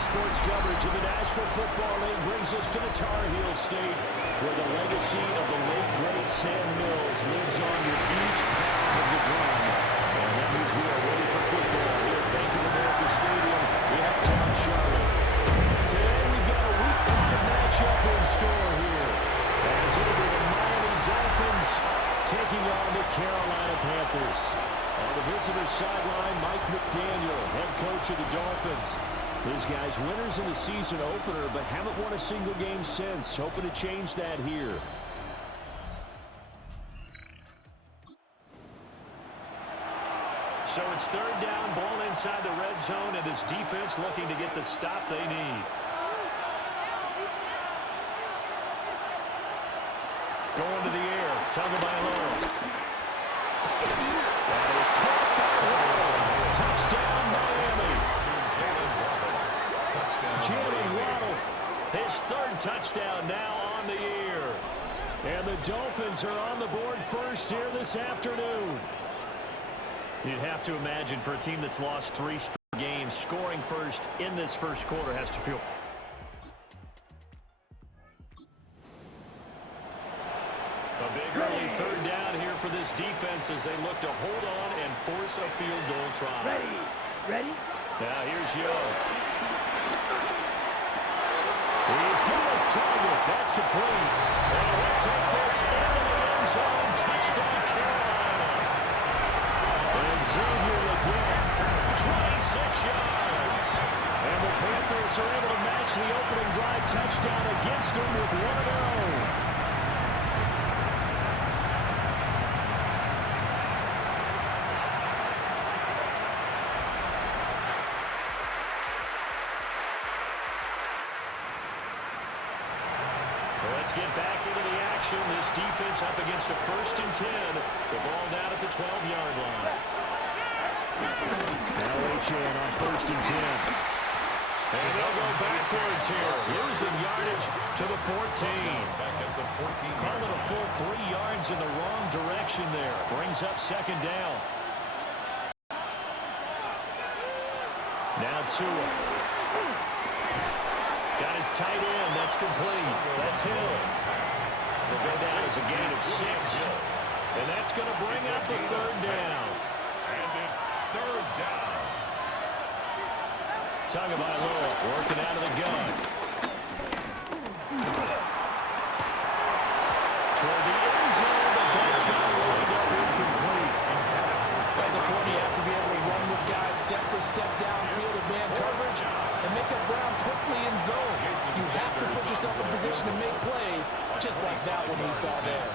sports coverage of the National Football League brings us to the Tar Heel State, where the legacy of the late, great Sam Mills lives on with each pound of the drum. And that means we are ready for football here at Bank of America Stadium in uptown Charlotte. Today we've got a Week 5 matchup in store here, as it'll be the Miami Dolphins taking on the Carolina Panthers. On the visitor sideline, Mike McDaniel, head coach of the Dolphins. These guys, winners in the season opener, but haven't won a single game since. Hoping to change that here. So it's third down, ball inside the red zone, and this defense looking to get the stop they need. Going to the air, Tagovailoa. That is caught by Waddle. Touchdown, Miami. Jalen Waddle, his third touchdown now on the year. And the Dolphins are on the board first here this afternoon. You'd have to imagine for a team that's lost 3 straight games, scoring first in this first quarter has to feel. A big early third down here for this defense as they look to hold on and force a field goal try. Ready? Now here's Young. He's got his target. That's complete. And he'll take this into the end zone. Touchdown, Carolina. And Xavier again, 26 yards. And the Panthers are able to match the opening drive touchdown against them with one of their own. Let's get back into the action. This defense up against a 1st and 10. The ball down at the 12-yard line. Now H.A. on 1st and 10. And they'll go backwards here. Losing yardage to the 14. Call it a full 3 yards in the wrong direction there. Brings up 2nd down. Now Tua. Got his tight end. That's complete. That's Hill. They'll go down as a gain of 6. And that's going to bring up the 3rd down. And it's 3rd down. Tagovailoa working out of the gun. Toward the end zone, but that's going to wind up incomplete. As a corner, you have to be able to run with guys step for step downfield of man coverage and make up ground quickly in zone. You have to put yourself in position to make plays, just like that one we saw there.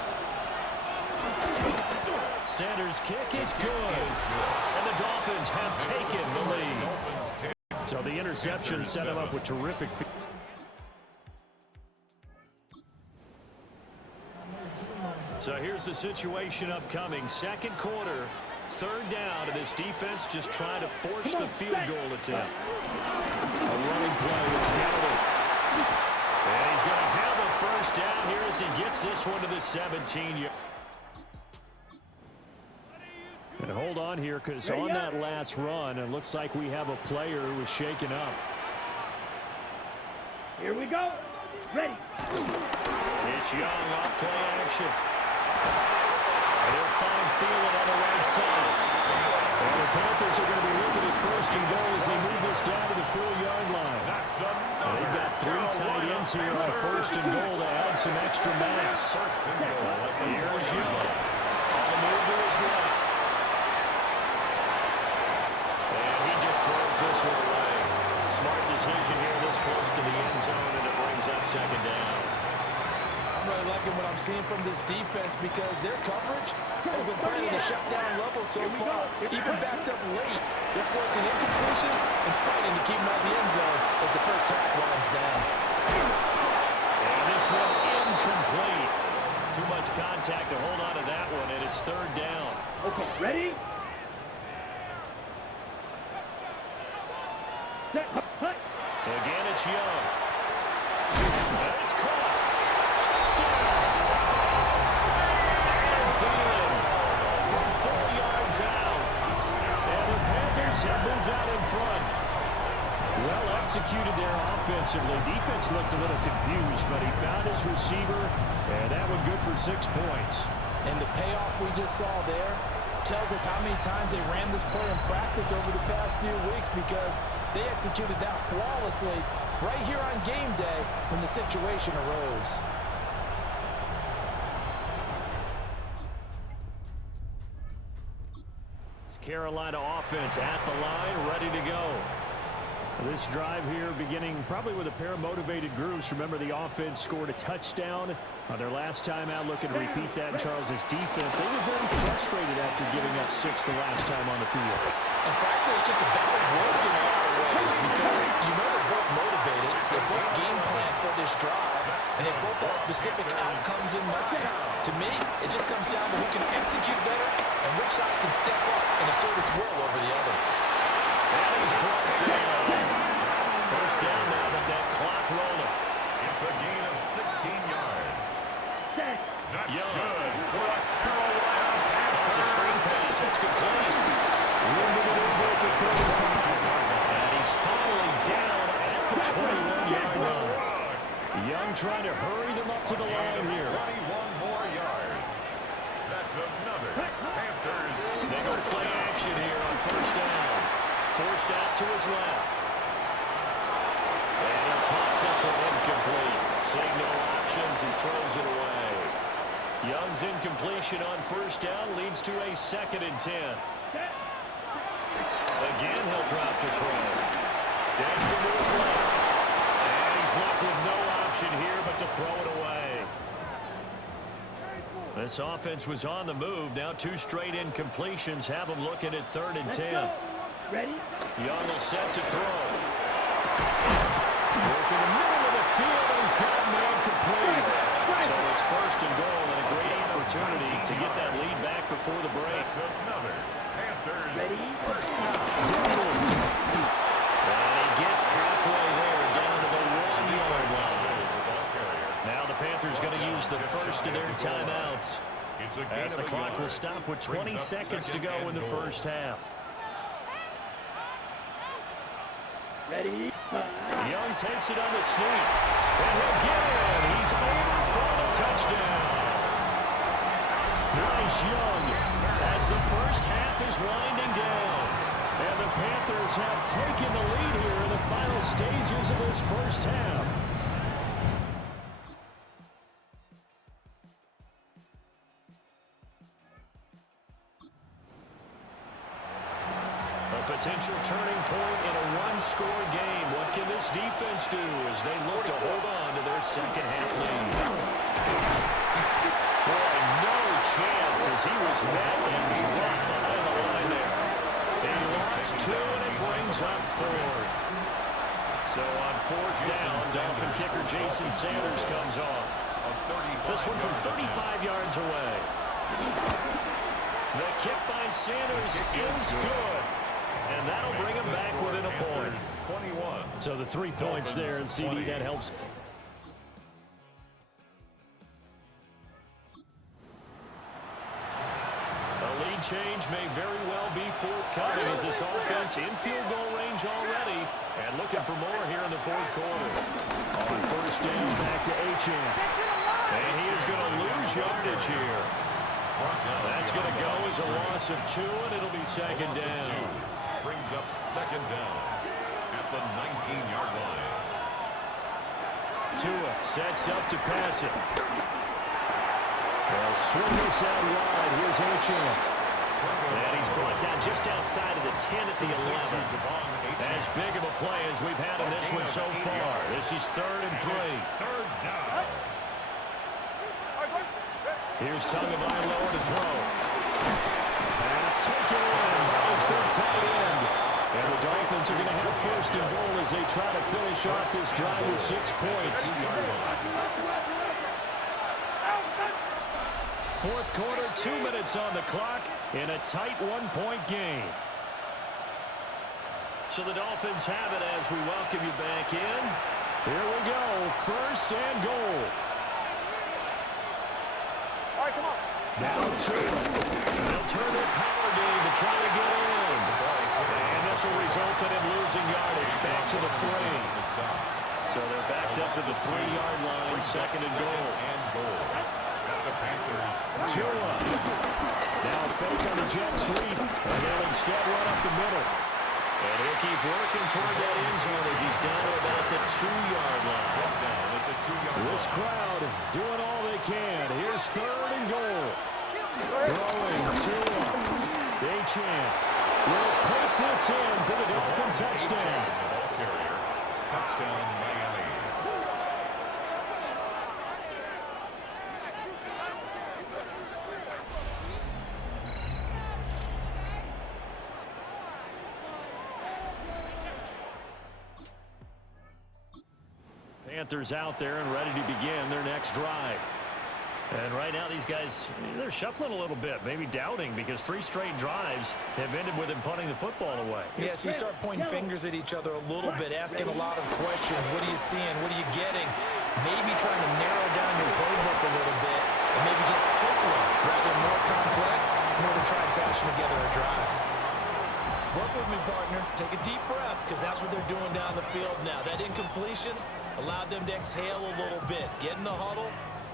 Sanders' kick is good. And the Dolphins have taken the lead. So the interception set him up with terrific. So here's the situation upcoming. 2nd quarter, 3rd down, and this defense just trying to force the field goal attempt. A running play with Scouter. And he's going to have a 1st down here as he gets this one to the 17-yard. And hold on here, because on that last run, it looks like we have a player who was shaken up. Here we go. Ready. It's Young off play action. And he'll find Thielen on the right side. And the Panthers are going to be looking at 1st and goal as they move this down to the 4-yard line. They've got 3 tight ends here on 1st and goal to add some extra mass. Here's Young. On the move to his right. And he just throws this one away. Smart decision here this close to the end zone, and it brings up 2nd down. I'm really liking what I'm seeing from this defense because their coverage has been playing at a shutdown level so far. Even backed up late, they're forcing incompletions and fighting to keep them out of the end zone as the first half winds down. And this one incomplete. Too much contact to hold on to that one, and it's 3rd down. Okay, ready? Again, it's Young. And it's caught. Touchdown. And Thielen from 4 yards out. And the Panthers have moved out in front. Well, that's executed there offensively. Defense looked a little confused, but he found his receiver, and that one good for 6 points. And the payoff we just saw there tells us how many times they ran this play in practice over the past few weeks, because they executed that flawlessly right here on game day when the situation arose. Carolina offense at the line, ready to go. This drive here beginning probably with a pair of motivated groups. Remember, the offense scored a touchdown on their last time out, looking to repeat that in Charles's defense. They were very frustrated after giving up 6 the last time on the field. And frankly, it's just a battle of words in a lot of ways, because you know they're both motivated, they're both game plan for this drive, and they both have specific outcomes in mind. To me, it just comes down to who can execute better and which side can step up and assert its will over the other. That is brought down. First down now with that clock rolling. It's a gain of 16 yards. That's Young. good for a Carolina Panthers. It's a screen pass. That's good play. Moving it over at the 35. And he's finally down at the 21-yard line. Young trying to hurry them up to the line here. 21 more yards. That's another Panthers. They go play action here on first down. Forced out to his left. And he'll toss this one incomplete. Seeing no options, he throws it away. Young's incompletion on first down leads to a 2nd and 10. Again, he'll drop to throw. Dancing to his left. And he's left with no option here but to throw it away. This offense was on the move. Now 2 straight incompletions have them looking at 3rd and 10. Ready? Young will set to throw. Work in the middle of the field, and he's got man complete. So it's 1st and goal, and a great opportunity to get that lead back before the break. That's another Panthers. Ready? And he gets halfway there, down to the 1-yard line. Now the Panthers going to use the first of their timeouts, It's a gain as of the a clock will yard. stop with 20 Brings up seconds to 2nd go in and the goal. first half. Ready? Young takes it on the sneak. And he'll get in. He's over for the touchdown. Nice Young as the first half is winding down. And the Panthers have taken the lead here in the final stages of this first half. A potential turning point in a one-score game. What can this defense do as they look to hold on to their second half lead? Boy, no chance as he was met and dropped behind the line there. They lost 2 and it brings up 4th. So on 4th down, Dolphin kicker Jason Sanders comes on. This one from 35 yards away. The kick by Sanders is good. And that'll bring him back within a point. 21. So the 3 points there, and CD, that helps. A lead change may very well be forthcoming as this offense in field goal range already and looking for more here in the 4th quarter. On first down, back to Achane. And he is going to lose yardage here. That's going to go as a loss of 2, and it'll be 2nd down. Brings up 2nd down at the 19-yard line. Tua sets up to pass it. They'll swing this out wide. Here's Achane. And he's brought down just outside of the 10 at the 11. As big of a play as we've had in this one so far. This is 3rd and 3. 3rd down. Here's Tagovailoa to throw. And it's taken in. It's been tight end. And the Dolphins are going to have 1st and goal as they try to finish off this drive with 6 points. 4th quarter, 2 minutes on the clock in a tight 1-point game. So the Dolphins have it as we welcome you back in. Here we go, 1st and goal. All right, come on. Now 2. They'll turn their power game to try to get in. And this will resulted in losing yardage. Back to the 3. So they're backed up to the 3-yard line, second and goal. At the Panthers. Tua. Now a fake on the jet sweep. And they'll instead run up the middle. And he'll keep working toward that end zone as he's down to about the 2-yard line. Down at the 2-yard line. This crowd doing all they can. Here's third and goal. Throwing Tua. Achane will take this in for the Dolphin touchdown. Ball carrier. Touchdown, Miami. Panthers out there and ready to begin their next drive. And right now these guys, they're shuffling a little bit, maybe doubting, because 3 straight drives have ended with them punting the football away. Yeah, so you start pointing fingers at each other a little bit, asking a lot of questions. What are you seeing? What are you getting? Maybe trying to narrow down your playbook a little bit and maybe get simpler rather than more complex in order to try and fashion together a drive. Work with me, partner. Take a deep breath, because that's what they're doing down the field now. That incompletion allowed them to exhale a little bit. Get in the huddle,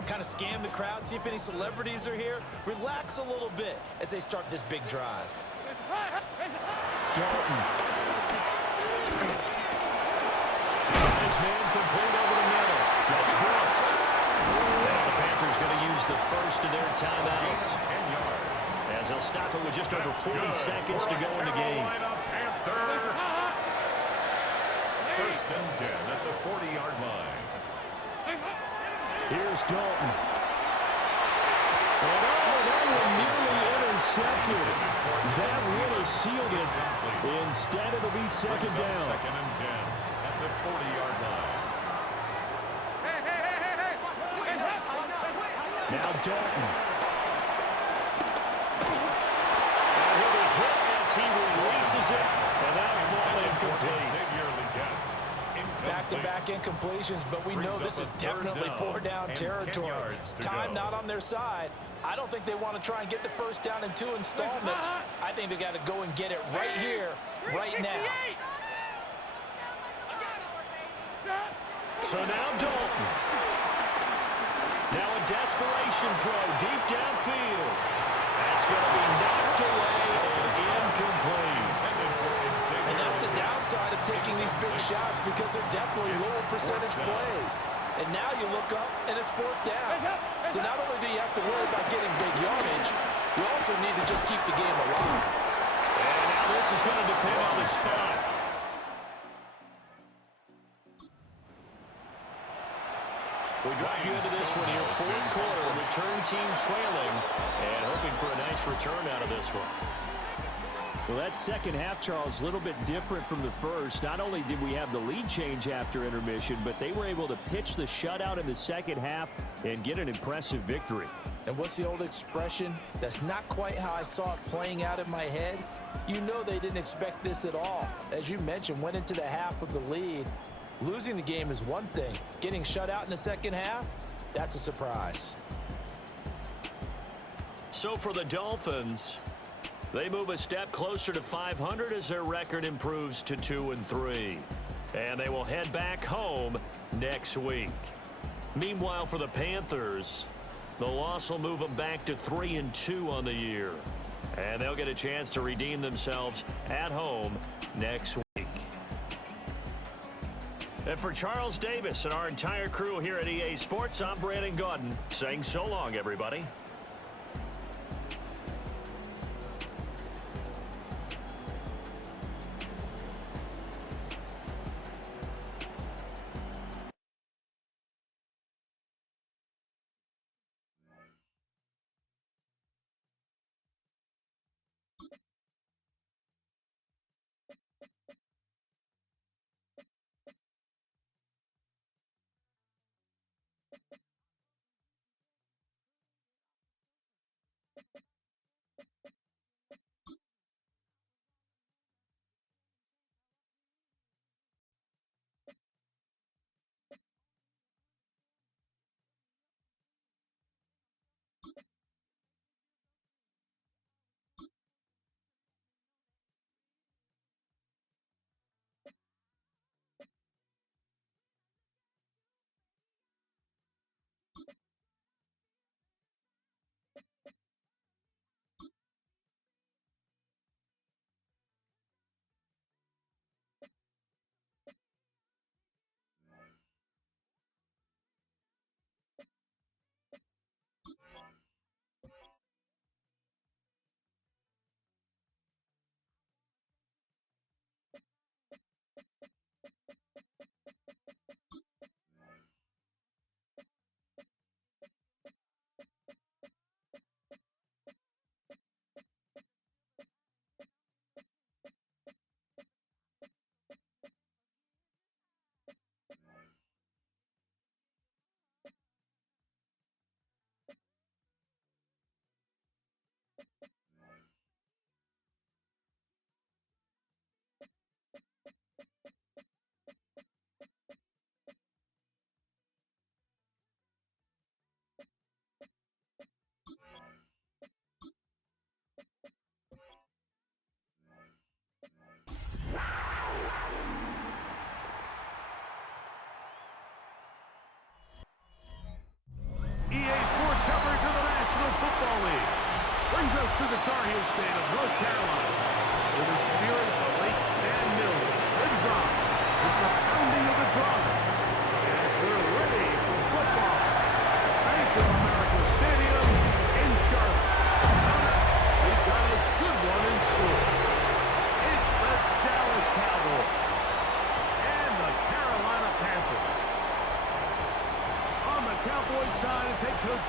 kind of scan the crowd, see if any celebrities are here. Relax a little bit as they start this big drive. Dalton. Nice man complete over the middle. That's Brooks. And the Panthers going to use the first of their timeouts, 10 yards. as they'll stop it with just over 40 seconds to go in the game. First and 10 at the 40-yard line. Here's Dalton. And that one nearly intercepted. That would have sealed it. Instead, it'll be second down. Second and 10 at the 40-yard line. Now Dalton. And he'll be hit as he releases it. And that'll fall incomplete. Back-to-back incompletions, but we know this is definitely 4-down territory. Time not on their side. I don't think they want to try and get the first down in 2 installments. I think they got to go and get it right here, right now. So now Dalton. Now a desperation throw deep downfield. That's going to be knocked away and incomplete. And that's the downside of taking these big shots, because they're definitely lower percentage plays. And now you look up, and it's 4th down. So not only do you have to worry about getting big yardage, you also need to just keep the game alive. And now this is going to depend on the spot. We drop you into this one here, 4th quarter, return team trailing, and hoping for a nice return out of this one. Well, that second half, Charles, a little bit different from the first. Not only did we have the lead change after intermission, but they were able to pitch the shutout in the second half and get an impressive victory. And what's the old expression? That's not quite how I saw it playing out in my head. You know they didn't expect this at all. As you mentioned, went into the half with the lead. Losing the game is one thing. Getting shut out in the second half, that's a surprise. So for the Dolphins, they move a step closer to 500 as their record improves to 2-3. And they will head back home next week. Meanwhile, for the Panthers, the loss will move them back to 3-2 on the year. And they'll get a chance to redeem themselves at home next week. And for Charles Davis and our entire crew here at EA Sports, I'm Brandon Gaudin saying so long, everybody.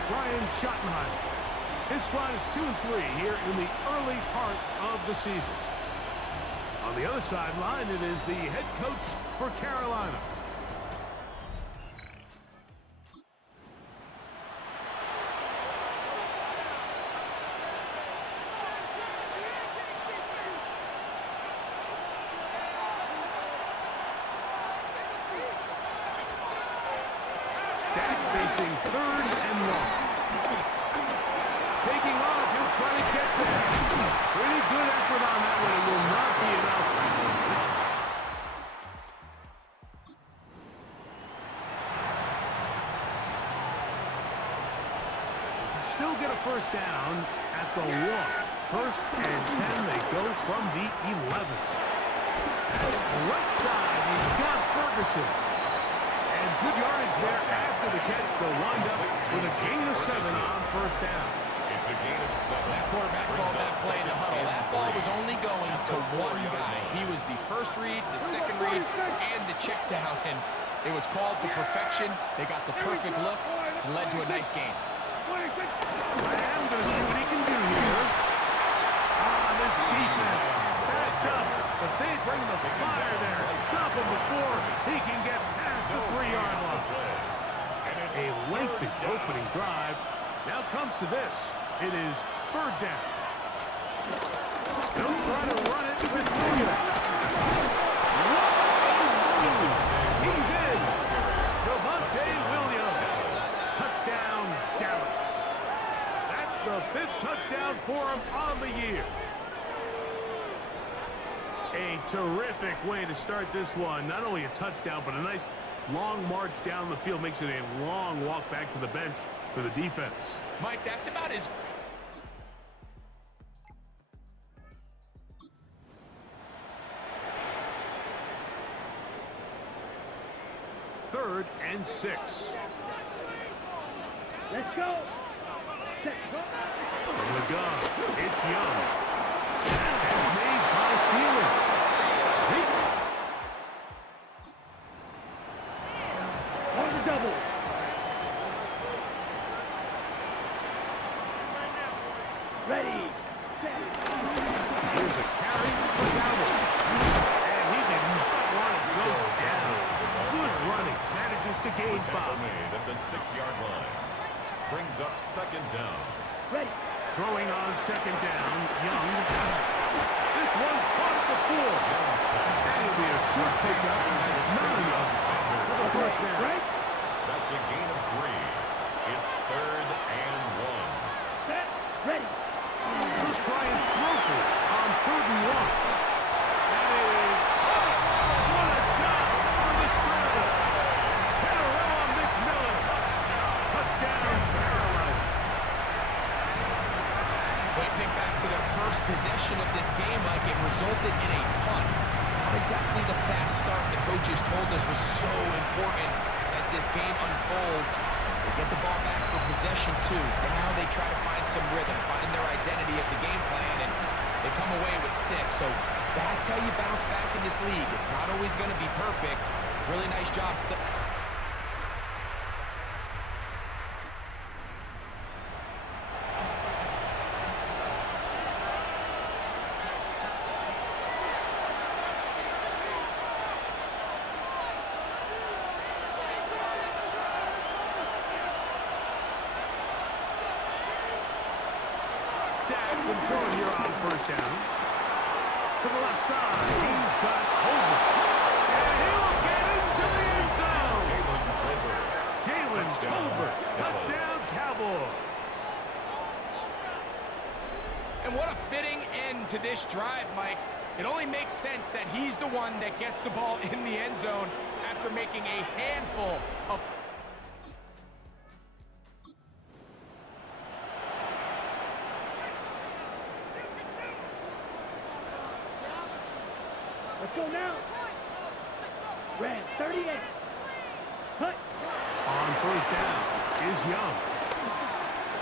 Brian Schottenheimer. His squad is 2-3 here in the early part of the season. On the other sideline, it is the head coach for Carolina. Dak facing 3rd and long. Taking off, he'll try to get there. Pretty good effort on that one. It will not be enough. Still get a first down at the 1. 1st and 10, they go from the 11. Right side, he's got Ferguson. And good yardage there after the catch. They'll wind up with a gain of 7 on first down. It's a gain of 7. That quarterback called that play in the huddle. That ball was only going to one guy. He was the first read, the second read, and the check down. And it was called to perfection. They got the perfect look and led to a nice game. Lamb going to see what he can do here. This defense backed up, but they bring the fire there. Stop him before he can get past the 3-yard line. A lengthy opening drive. Now comes to this. It is 3rd down. They'll try to run it with Williams. He's in. Javonte Williams. Touchdown, Dallas. That's the 5th touchdown for him on the year. A terrific way to start this one. Not only a touchdown, but a nice long march down the field. Makes it a long walk back to the bench for the defense. Mike, that's about as... Third and 6. Let's go. From the gun, it's Young. And made by Thielen. On the double. Ready. Here's a carry for Dallas. And he did not want to go down. Good running. Manages to gain 5. Made at the 6-yard line. Brings up 2nd down. Ready. Throwing on 2nd down, Young. This one caught at the 4. And it'll be a short pickup. That's not enough for the first down. Right. That's a gain of 3. It's 3rd and 1. Set. Ready. He'll try and throw for it on 3rd and 1. That is... What a shot on the scramble. Terrell McMillan. Touchdown, Carolina. When you think back to their first possession of this game, Mike, it resulted in a punt. Not exactly the fast start the coaches told us was so important as this game unfolds. They get the ball back for possession 2. Now they try to find some rhythm, find their identity of the game plan, and they come away with 6. So that's how you bounce back in this league. It's not always going to be perfect. Really nice job. Throwing here on first down. To the left side, he's got Tolbert. And he'll get into the end zone. Jalen Tolbert. Touchdown, Cowboys. And what a fitting end to this drive, Mike. It only makes sense that he's the one that gets the ball in the end zone after making a handful of... Let's go now. Red 38. Cut. On first down is Young.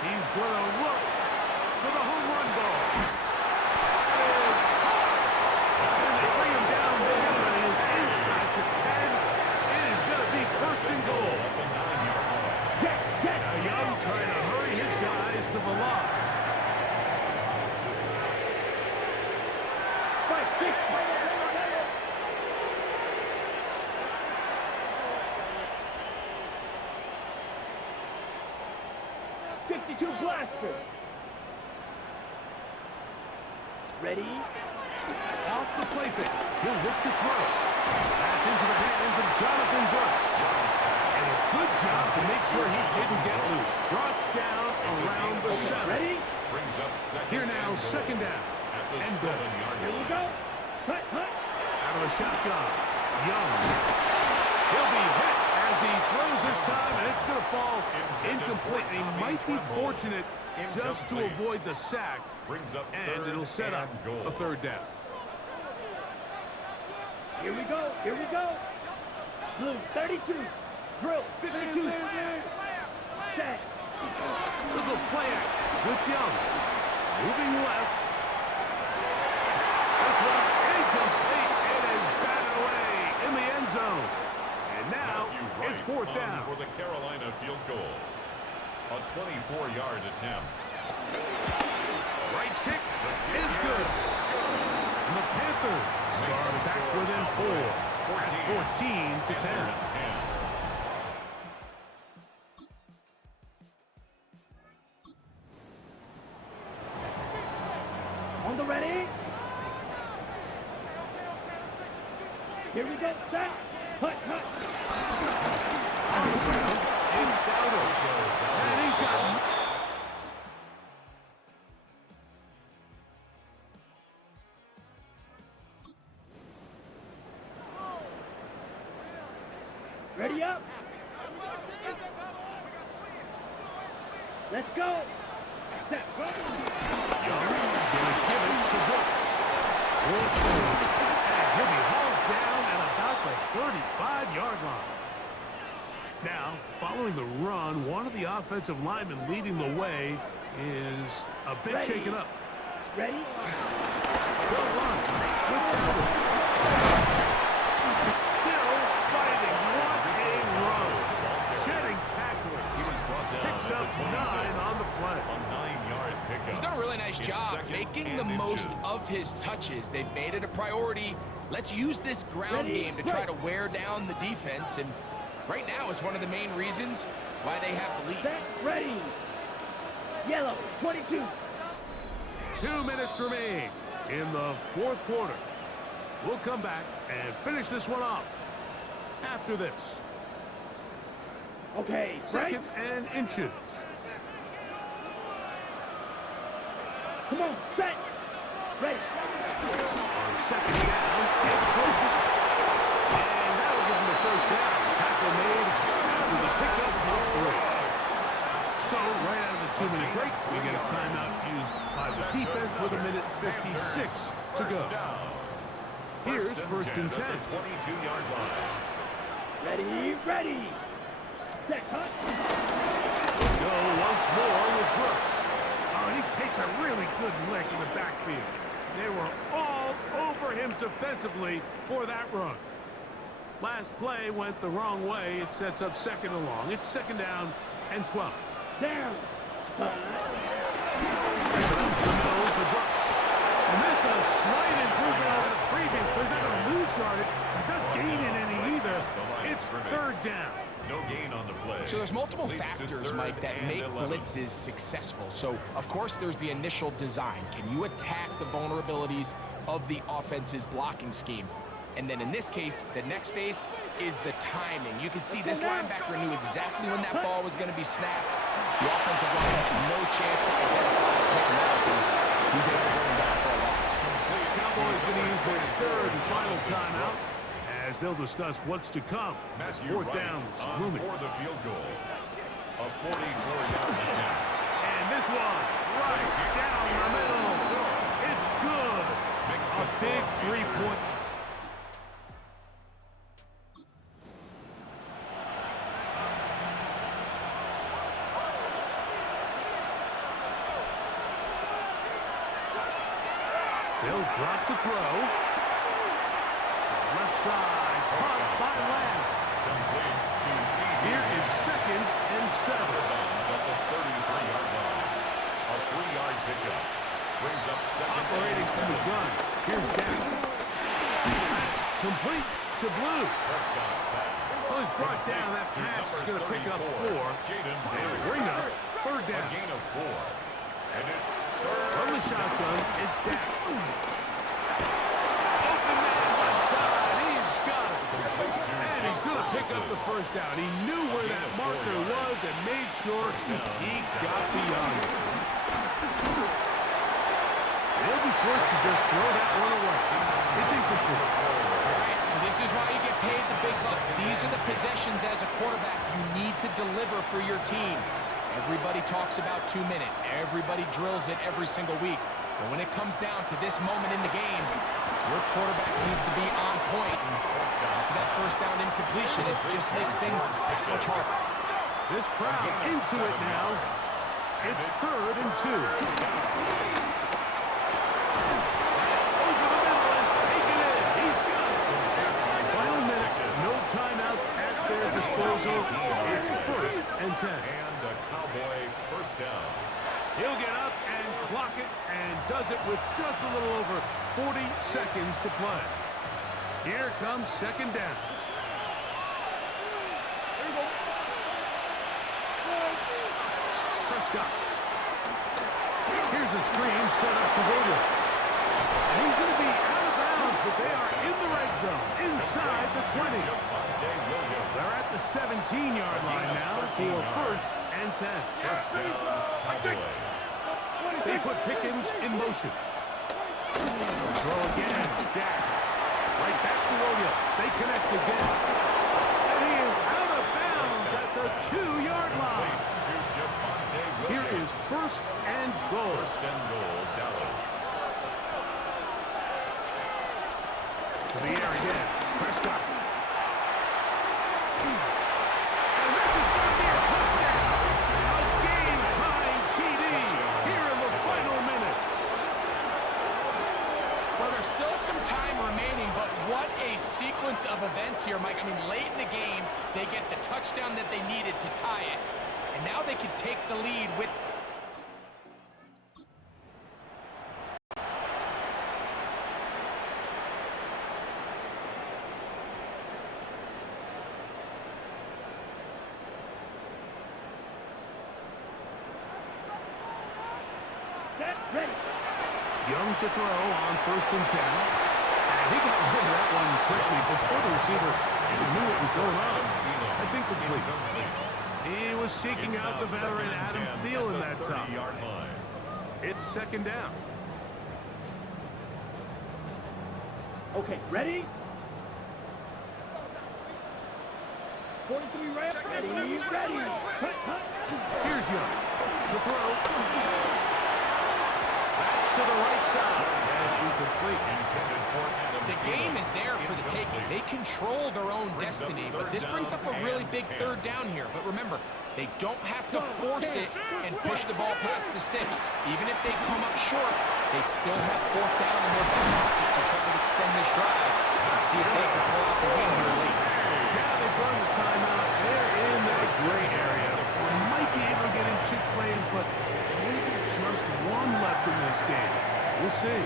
He's going to look for the home run ball. That is high. And they bring him down there. And he is inside the 10. It is going to be 1st and goal. Get. Young trying to 52 blaster. Ready? Off the play fake. He'll look to throw. That's into the hands of Jonathan Brooks. And a good job to make sure he didn't get loose. Brought down around the 7. Ready? Brings up second. Here now, second down. At the And goal. 7-yard Here we line. go. Hut, hut. Out of the shotgun. Young. He'll be hit as he throws this time, and it's going to fall incomplete. He might be fortunate just to avoid the sack, Brings up and it'll set up a third down. Here we go. Here we go. Blue 32. Drill 52. Set. Little play action with Young. Moving left. This one incomplete. It is batted away in the end zone. And now it's fourth down. For the Carolina field goal. A 24-yard attempt. Right kick is good. And the Panthers are back within 4 at 14 to 10. Panthers 10. On the ready. Here we go. Set. Hut, hut. It's Dowdle. And he's got... Ready up. Let's go. Set. Go. Young going to give it to Brooks. And he'll be hauled down at about the 35-yard line. Now, following the run, one of the offensive linemen leading the way is a bit Ready. shaken up. Ready? They'll run with Dowdle. Still fighting. What a run. Shedding tackler. He was brought down Picks at up the 26. 9 on the play. A 9-yard pickup. He's done a really nice It's job second making and the most inches. of his touches. They've made it a priority. Let's use this ground Ready, game to try to wear down the defense. And right now is one of the main reasons why they have the lead. Set. Ready. Yellow 22. 2 minutes remain in the fourth quarter. We'll come back and finish this one off after this. Okay. Second Right. and inches. Come on. Set. Ready. On second down, it's Brooks. And that'll give him the first down. Tackle made after the pickup of 3. So right out of the 2-minute break, we get a timeout used by the defense with 1:56 to go. Here's first and 10. At the 22-yard line. Ready. Ready. Set. Hut. Go once more with Brooks. Oh, and he takes a really good lick in the backfield. They were all over him defensively for that run. Last play went the wrong way. It sets up second and long. It's second down and 12. Down. Hut. Back it up the middle to Brooks. And this is a slight improvement over the previous. He's not going to lose yardage. He's not gaining any either. It's third down. No gain on the play. So there's multiple Leads to factors, third Mike, that and make 11. blitzes successful. So, of course, there's the initial design. Can you attack the vulnerabilities of the offense's blocking scheme? And then in this case, the next phase is the timing. You can see this linebacker knew exactly when that ball was going to be snapped. The offensive line had no chance to identify it, pick him up, and he's able to bring him down for a loss. Cowboys going to use their third and final timeout as they'll discuss what's to come. Matthew Fourth Wright down on looming. for the field goal. A 44-yard attempt. And this one right down the middle. It's good. Makes A the big score. 3-point. They'll drop to throw. Left side, caught by Lamb. Complete to CD. Here is second and 7. Bounds at the 33-yard line. A 3-yard pickup. Brings up second Operating and from the 7. gun. Here's down. Complete to Blue. Prescott's pass. Well, he's brought down. That pass is going to pick up 4. And bring up third A down. gain of 4. And it's third. From the shotgun, it's Dak. Open man left side. He's got it. And he's going to pick up the first down. He knew where that marker was and made sure he got beyond it. They'll be forced to just throw that one away. It's incomplete. All right, so this is why you get paid the big bucks. These are the possessions as a quarterback you need to deliver for your team. Everybody talks about 2-minute. Everybody drills it every single week. But when it comes down to this moment in the game, your quarterback needs to be on point. And after that first down incompletion, it just makes things that much harder. This crowd into it now. It's 3rd and 2. Over the middle and taken in. He's got it. Final minute. No timeouts at their disposal. It's 1st and 10. And the Cowboy first down. He'll get up and clock it and does it with just a little over 40 seconds to play. Here comes 2nd down. Prescott. Here's a screen set up to Williams. And he's going to be out of bounds, but they are in the red zone, inside the 20. They're at the 17-yard line now for 1st and 10. First down, Cowboys. They put Pickens in motion. Throw again, Dak. Right back to Williams. They connect again. And he is out of bounds at the 2-yard line. Here is 1st and goal. First and goal, Dallas. To the air again. Prescott. And this is going to be a touchdown. A game-tying TD here in the final minute. Well, there's still some time remaining, but what a sequence of events here, Mike. I mean, late in the game, they get the touchdown that they needed to tie it. And now they can take the lead with... Ready. Young to throw on 1st and 10. And he got rid of that one quickly before the receiver knew what was going on. That's incomplete. He was seeking out the veteran Adam Thielen that time. It's 2nd down. Okay, ready? 43 ready. Ready. Here's Young to throw. That's to the right side. And incomplete. The game is there for the taking. They control their own destiny, but this brings up a really big 3rd down here. But remember, they don't have to force it and push the ball past the sticks. Even if they come up short, they still have 4th down in their back pocket to try to extend this drive and see if they can pull out the win here late. Now they burn the timeout. They're in that gray area. Might be able to get in 2 plays, but maybe just one left in this game. We'll see.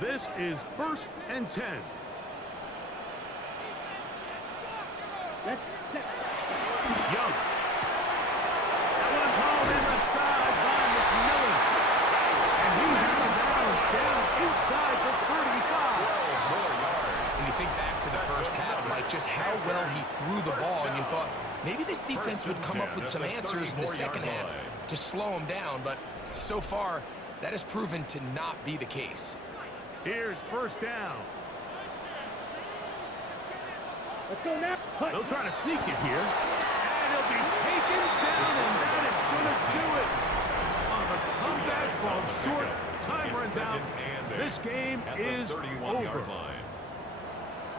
This is 1st and 10. Let's set. Young. That one's hauled in the side by McMillan. And he's out of bounds down inside the 35. When you think back to the first half, Mike, just how well he threw the ball, and you thought maybe this defense would come up with some answers in the second half to slow him down, but so far, that has proven to not be the case. Here's 1st down. Let's go now. They'll try to sneak it here. And he'll be taken down, and that is going to do it. On the comeback falls short. Time runs out. This game is over.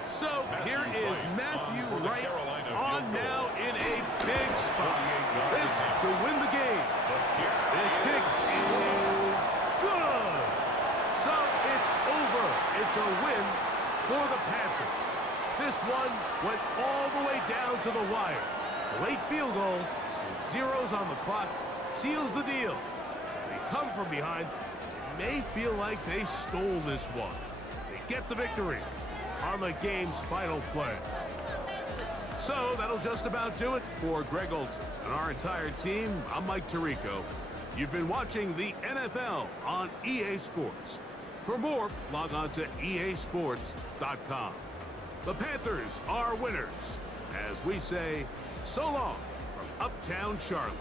So here is Matthew Wright on now in a big spot. This to win the game. This kick is good. So it's over. It's a win for the Panthers. This one went all the way down to the wire. A late field goal with zeros on the clock seals the deal. As they come from behind, it may feel like they stole this one. They get the victory on the game's final play. So that'll just about do it for Greg Olson and our entire team. I'm Mike Tirico. You've been watching the NFL on EA Sports. For more, log on to easports.com. The Panthers are winners, as we say so long from Uptown Charlotte.